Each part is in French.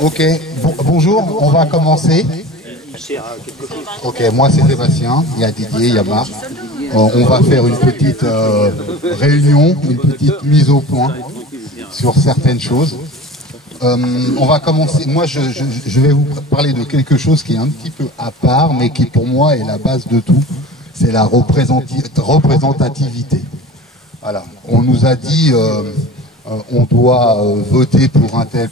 Ok, bonjour, on va commencer. Ok, moi c'est Sébastien, il y a Didier, il y a Marc. On va faire une petite réunion, une petite mise au point sur certaines choses. On va commencer, moi je vais vous parler de quelque chose qui est un petit peu à part, mais qui pour moi est la base de tout, c'est la représentativité. Voilà, on nous a dit... on doit voter pour un tel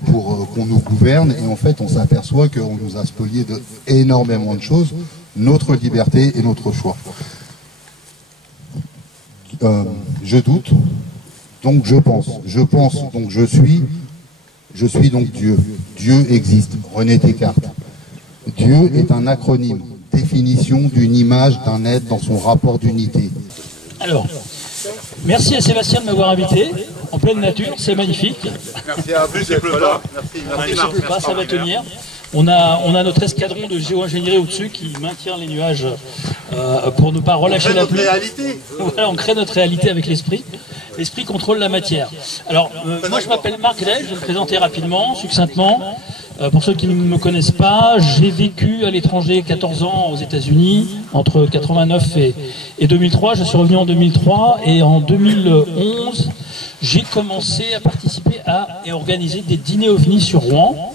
pour qu'on nous gouverne, et en fait on s'aperçoit qu'on nous a spolié énormément de choses, notre liberté et notre choix. Je doute, donc je pense, donc je suis donc Dieu. Dieu existe, René Descartes. Dieu est un acronyme, définition d'une image d'un être dans son rapport d'unité. Alors, merci à Sébastien de m'avoir invité, en pleine nature, c'est magnifique. Merci à vous, il pleut pas. Merci. Ça pleut pas, ça va tenir. On a notre escadron de géo-ingénierie au-dessus qui maintient les nuages pour ne pas relâcher la pluie. Voilà, on crée notre réalité avec l'esprit. L'esprit contrôle la matière. Alors, moi je m'appelle Marc Day, je vais me présenter rapidement, succinctement. Pour ceux qui ne me connaissent pas, j'ai vécu à l'étranger 14 ans aux États-Unis, entre 89 et 2003. Je suis revenu en 2003 et en 2011, j'ai commencé à participer et organiser des dîners ovnis sur Rouen.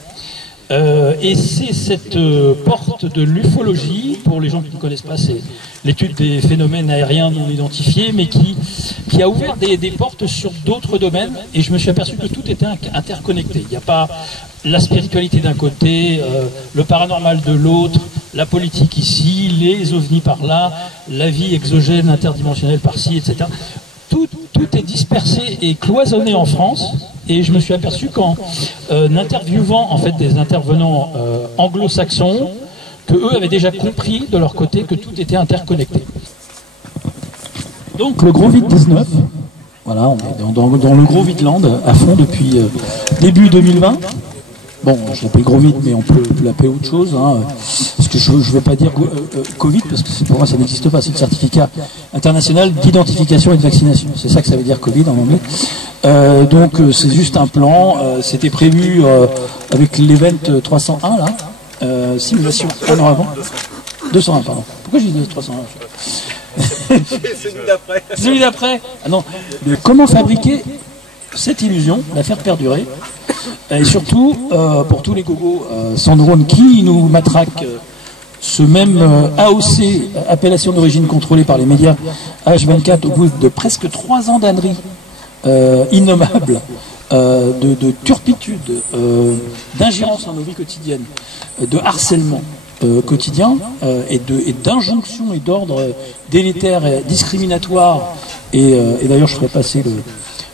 Et c'est cette porte de l'ufologie, pour les gens qui ne connaissent pas, c'est l'étude des phénomènes aériens non identifiés, mais qui a ouvert des portes sur d'autres domaines, et je me suis aperçu que tout était interconnecté. Il n'y a pas la spiritualité d'un côté, le paranormal de l'autre, la politique ici, les ovnis par là, la vie exogène interdimensionnelle par-ci, etc. Tout est dispersé et cloisonné en France, et je me suis aperçu qu'en interviewant en fait des intervenants anglo-saxons, que eux avaient déjà compris de leur côté que tout était interconnecté. Donc le gros vide 19, voilà, on est dans le gros vide-land à fond depuis début 2020. Bon, je l'appelle gros vide, mais on peut l'appeler autre chose, hein, parce que je ne vais pas dire Covid, parce que pour moi ça n'existe pas, c'est le certificat international d'identification et de vaccination. C'est ça que ça veut dire Covid en anglais. Donc c'est juste un plan, c'était prévu avec l'event 301 là, simulation un an avant. 201, pardon. Pourquoi j'ai dit 301 ? C'est celui d'après. Celui d'après. Ah non, comment fabriquer cette illusion, la faire perdurer, et surtout pour tous les gogos sans neurones qui nous matraquent ce même AOC, appellation d'origine contrôlée par les médias, H24, au bout de presque 3 ans d'ânerie innommable, de turpitude, d'ingérence dans nos vies quotidiennes, de harcèlement quotidien et d'injonctions et d'ordre délétères et discriminatoires. Et d'ailleurs je ferai passer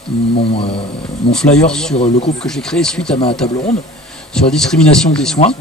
mon flyer sur le groupe que j'ai créé suite à ma table ronde sur la discrimination des soins.